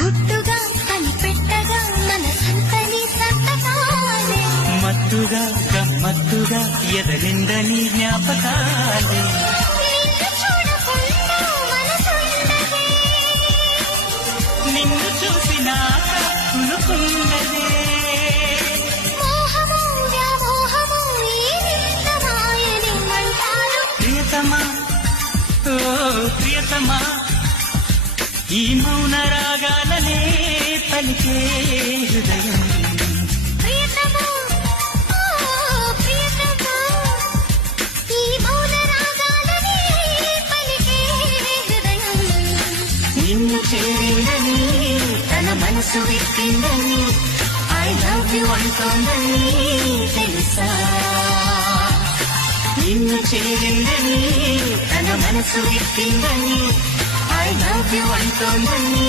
గుట్టుగా కనిపెట్టగా మనసంతని సంతకాలే మత్తుగా గమ్మత్తుగా ఎదలిందని జ్ఞాపకాలే నిన్ను చూడకుండా మనసుండదే నిన్ను చూసినాక కునుకున్నదే మోహము వ్యామోహము ఈ వింత మాయనేమంటారు ప్రియతమా ఓ ప్రియతమా ఈ మౌన రాగాలనే పలికే హృదయం ప్రియతమా ఓ ప్రియతమా ఈ మౌన రాగాలనే పలికే హృదయం నిన్ను చేరిందని తన మనసు విప్పిందని ఐ లవ్ యు అంటోందని తెలుసా నిన్ను చేరిందని తన మనసు విప్పిందని ఐ లవ్ యు అంటోందని